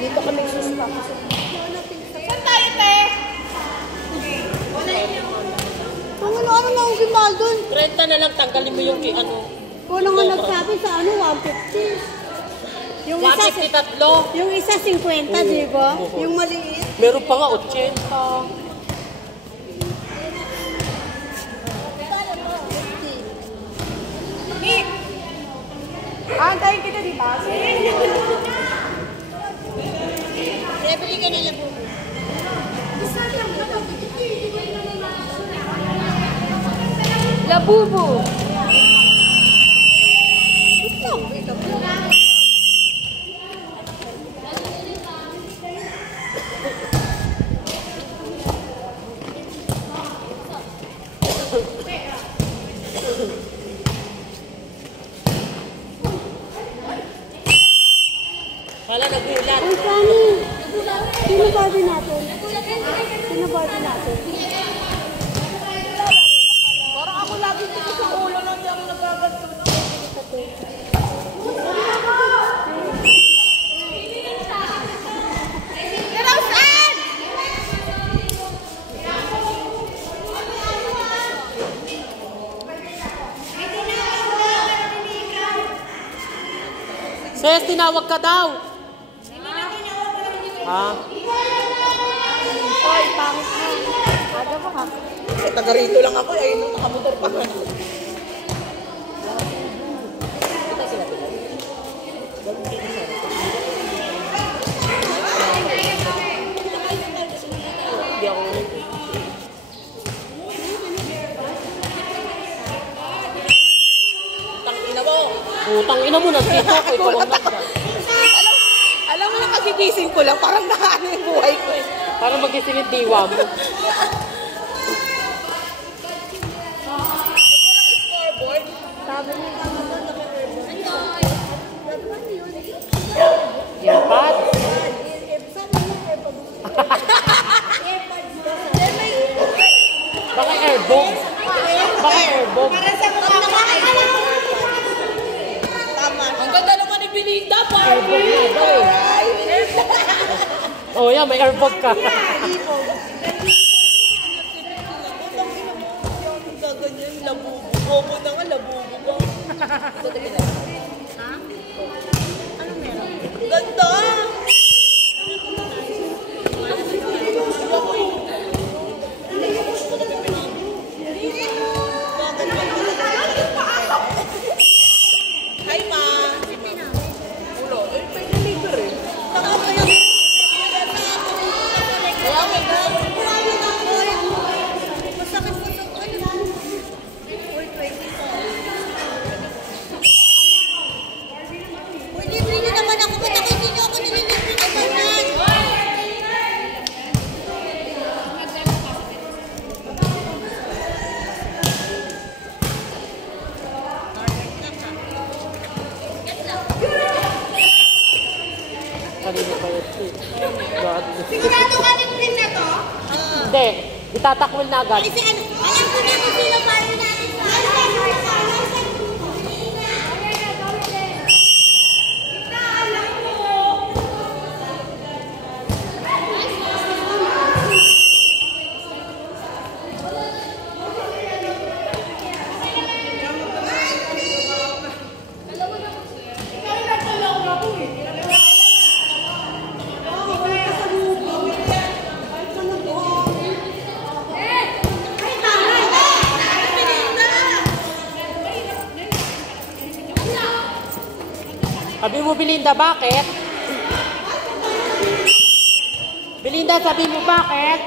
Dito kami susta. Saan tayo, te? Ang ano lang ang gimbal doon? 30 na lang, tanggalin mo yung ano. Kung nga nagsabi sa ano, 150. Yung isa, 153. yung isa 50, di ba? Yung maliit. Meron pa nga 80. Nick! Antayin kita, di ba? Bili ka na niya po. Labubo! Wala, nagulat. Ay, Fanny. Sino Barbie natin? Sino Barbie natin? Parang ako lagi dito sa ulo lang yung nagaganto. Pero saan? Ses, tinawag ka daw. Ha? Ay, pangit mo. Aga ba ka? Eh, taga rito lang ako. Ayun, nakamotor pa. Hindi ako. Tangina mo. Utang ina mo, nandito ako. Ikaw ang nagdaan. Alam mo lang, kagigising ko lang. Parang naano yung buhay ko eh. Para magising yung diwa mo. Scoreboard. Sabi niya, Yan, Pat. Baka airbog. Baka airbog. Ang ganda naman ni Belinda, Airbog Barbie. na daw eh. Oh, yan, may airbog ka. Gaganyan, labubo. Bobo na nga, labubo ba? Ha? Anong meron? Ganda! Hi, ma! Ulo. Eh, pwede liver eh. Taka kayo. Kaya mo na. masakit mo sa ano. Uy, 20. Uy, libre niyo naman ako. Ba't ako hindi niyo ako nililibre naman? Kanina pa yun. Sigurado ka din rin na to? Hindi. Itatakwil na agad. Kasi ano, alam ko na kung sino Barbie natin. Sabi mo, Belinda, bakit? Belinda, sabi mo, bakit?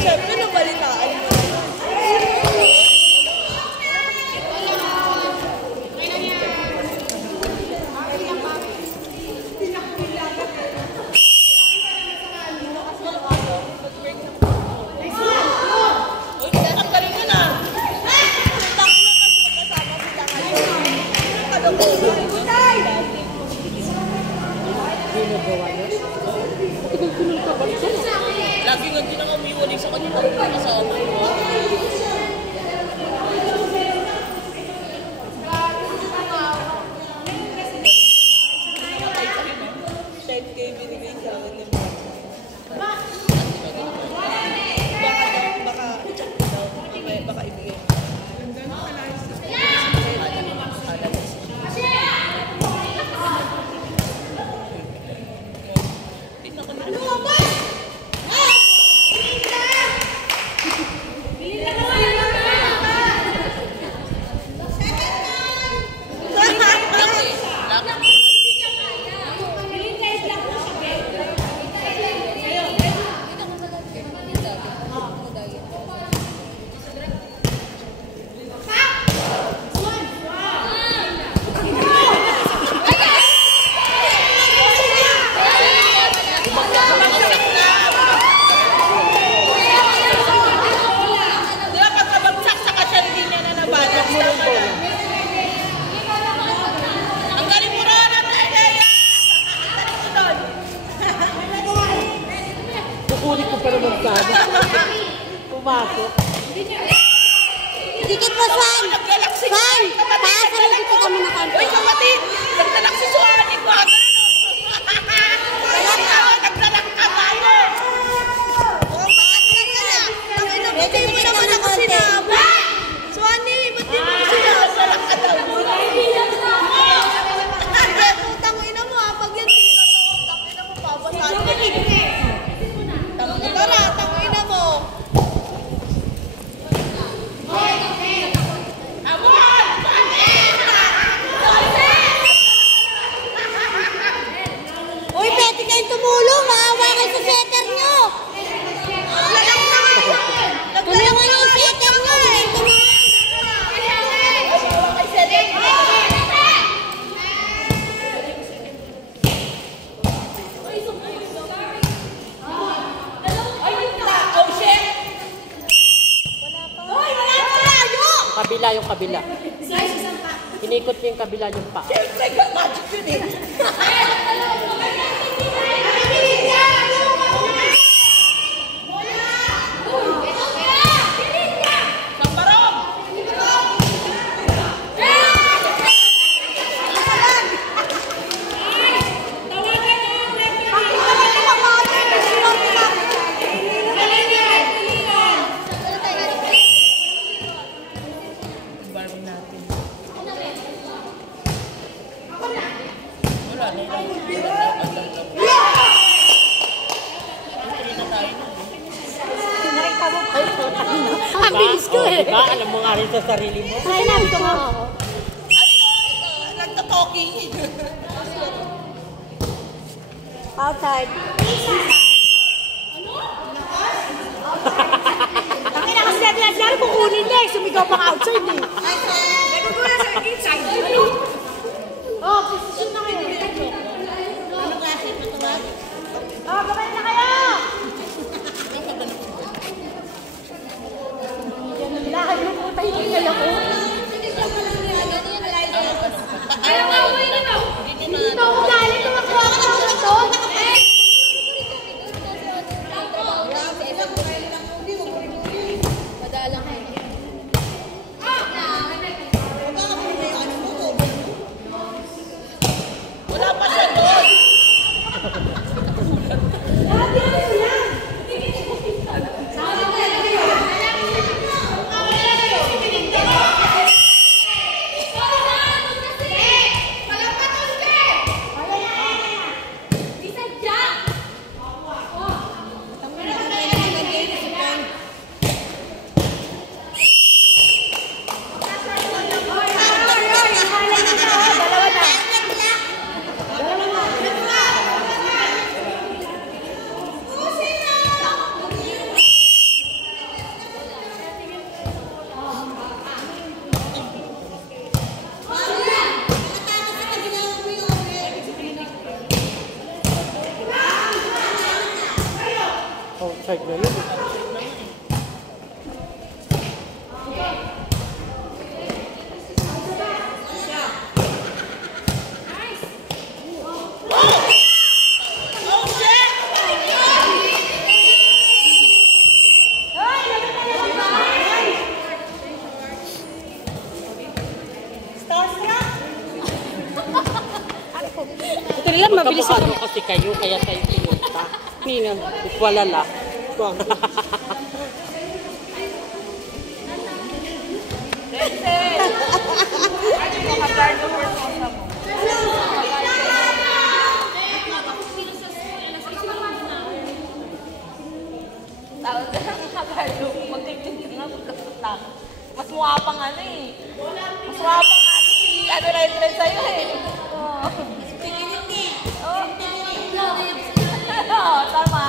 Siyempre, nabalitaan mo. Ang galing na. lagi nga din ang umiwalay sa kanila. Kasama mo. Baka ibigay. Kukunin ko pa naman sana. Pumasok. Dikit mo, Swan! Swan! Paasarin ko kita muna konti. Uy, kapatid! Nagdalak si Suanin mo! Nagdalak ka tayo! Pwede mo naman ako sinama! Swani, ba't di mo sinama? Nagdalak ka daw! Tang ina mo ha, pag yan dito to, tang ina mo, papasahan ka rin. Tara, tang ina mo. Uy, pwede kayong tumulong, maawa kayo sa setter nyo. Tulungan yung setter nyo, ito na. Kabila yung kabila. Inikot niya yung kabila yung paa. Siyempre, magic yun eh! Ang bilis ko eh. Diba? Alam mo nga rin sa sarili mo. Ay, nabi ko nga ako. Nagta-talking! Outside. Bakit na kasi natin kukunin niya eh. Sumigaw pang outside eh. Nagkukunan sa inside. Oh, position na kayo. Ano klase? Matawag? Oh, gabay na kayo! Lahat yung puta yung kayo ko. Ayaw nga mo yun ito. Dito ako galing. Tumakbo ako ng ito. Madalang kayo. Wala pa siya doon! Outside na yun. magkamukha kasi kayo, kaya tayo pinunta. Nino. Ikwalala. Tawag ka ng kagardo. Magkikingkin nga pagkakita. Mas mukha pang ano eh. Mas mukha pang ano si ano rin sa'yo eh. Oo. Oo, tama.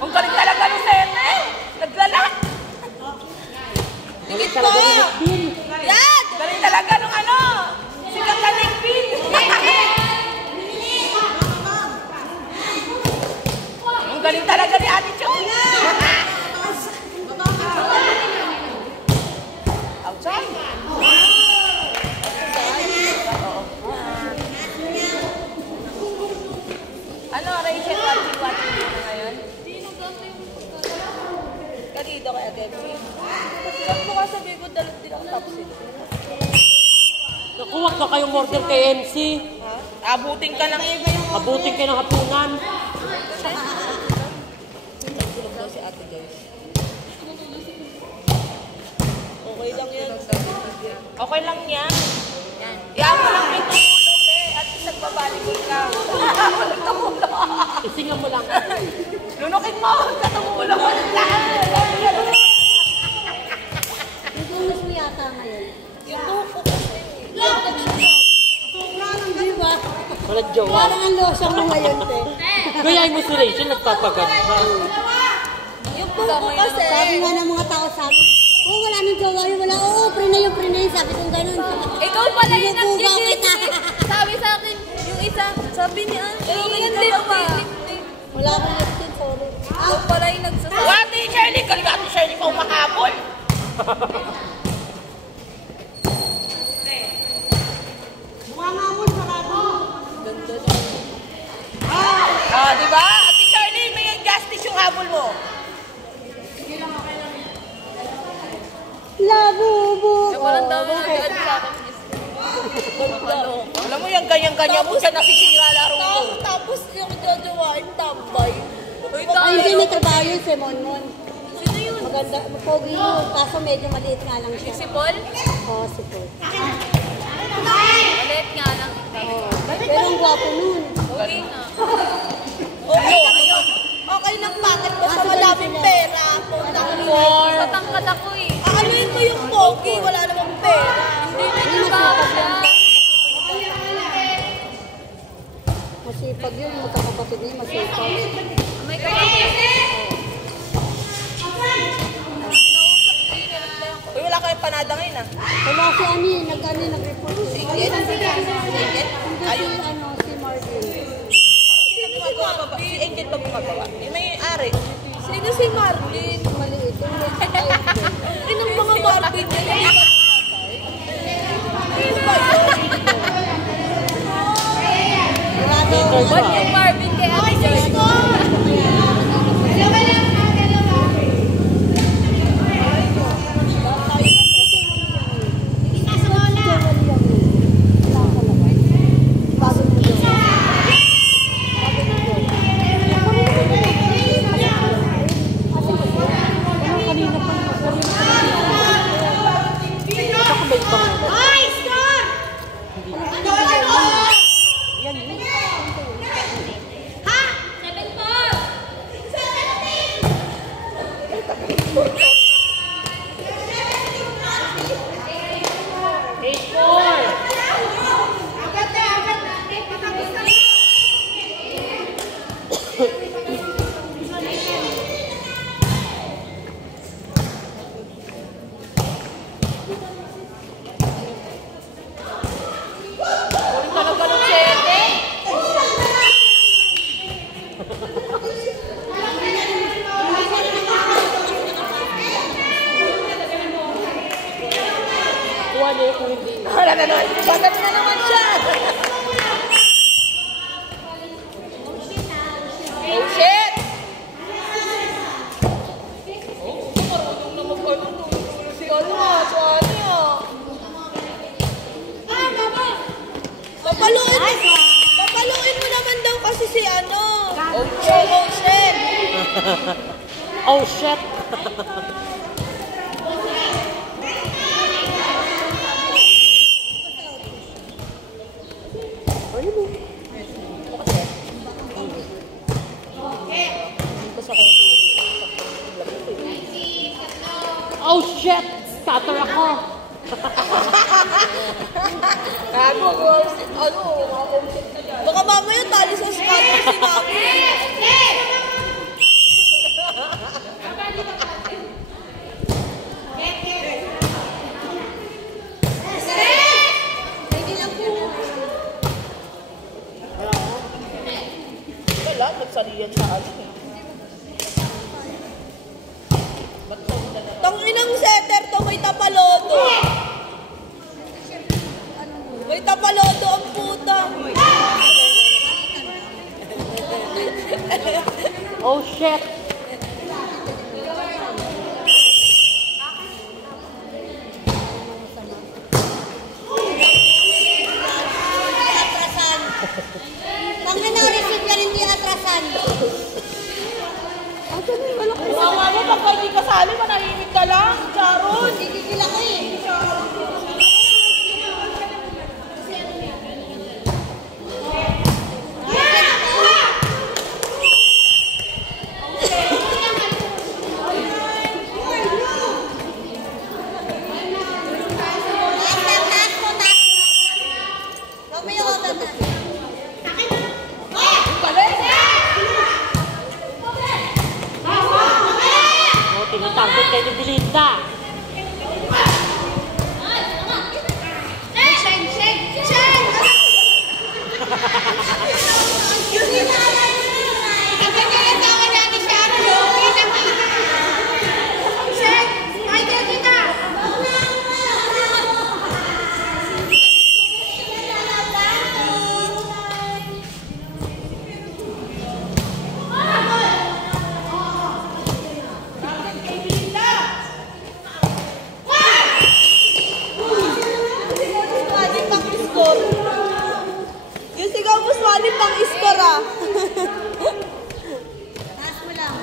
Ang galing talaga ni Sete. Naglala. Galing talaga ni Nickbin. Yan! Galing talaga nung ano. Sikat na Nickbin. Ang galing talaga ni Ate Chong. Outside. Ano, Rachel, watching mo na ngayon? Kagito kaya, Debbie. Sabi mo ka sabi ko, dalat din ang top sila. Naku, wag na kayong order kay MC. Ha? Abutin ka ng iba yung... Abutin kayo ng hapunan. Tulog daw si Ate Joyce. Okay lang yan. Okay lang yan. Iyan mo lang yung tumulong eh. At isang babalikod ka. Walang tumulong. Isingan mo lang. Lunukin mo. Katumulong. Nagulong mo yata ngayon. Yung tuko kasi. Di ba? Walang jowa. Parang ang lotion mo ngayon, te. Gayahin mo si Rachel, nagpapaganda. Yung tuko kasi. Sabi nga ng mga tao sa amin, oh, wala nang jowa yun, wala. Oo, pre na yun. Sabi kong ganun. Ikaw pala yung Bubugaw kita. Sabi sa akin, yung isa, sabi niya, hindi pa. Wala akong lipstick, sorry. Ikaw pala yung nagsasabi. Wati, Shirley! Kaligati, Shirley pa umahabol! Ah, di ba? Ate Shirley, may justice yung habol mo. Labubo. Walang dami na sa akin. Alam mo yung ganyan-ganyan mo sa nasisira laro mo. Tapos yung jojowain tambay. Ay, hindi may trabaho yun, si Monmon. Sino yun? Maganda, pogi yun. Kaso medyo maliit nga lang siya. Si Paul? Oo, si Paul. Maliit nga lang. Pero ang gwapo nun. Okay na. Okay lang, bakit basta madaming pera? Matangkad ako eh. Aalayin mo yung pogi, wala namang pera. Hindi na trabaho siya. Masipag yun, magkakapatid niya, masipag. May kapatid. Uy, wala kayong panada ngayon ah. Wala si Ani, nag-report. Sige. Ayun. Si Marvin. Si Angel ba gumagawa? Yung may ari. Sino si Marvin? Maliit. Inang mga Marvin yan. Sino ba yun? Ba't yung Marvin kay Ate Joyce? Oh, shit. Oh, shit. Scatter ako. Gago, ano, baka mamaya tali sa scatter si Mami. Wala, nagsariyan sa akin. Tanginang setter to, may tapalodo. May tapalodo ang puta. Oh, shit. Tangin na, receive ka rin di atrasan. Wawa mo, pagka hindi kasali, manahimik ka lang. Charon. Gigigil ako eh. Oh, tinatanggot kayo ni Belinda. Yung sigaw mo, Swally, pang iskor ah. Taas mo lang.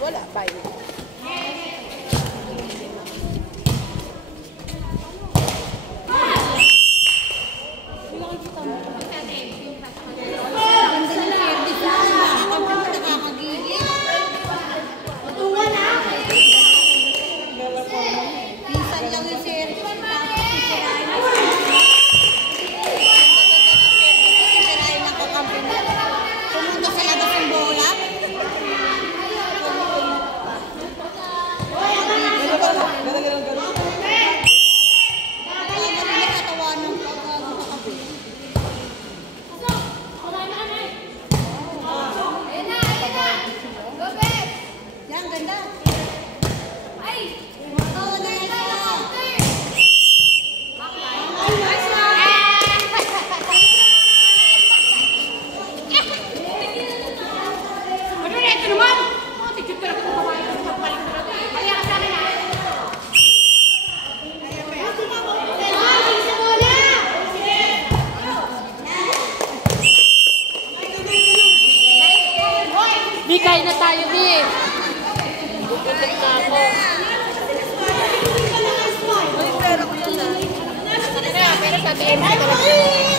Wala, bye. Minsan lang yung service, tapos sisirain mo. Sisirain ng kakampi mo. Pumunta sa labas ng bola. Yan, ganda. Oh, Bigay na tayo, Nick. Bukitin na ako. Ay, pera ko yan ah. Nag-MC talaga.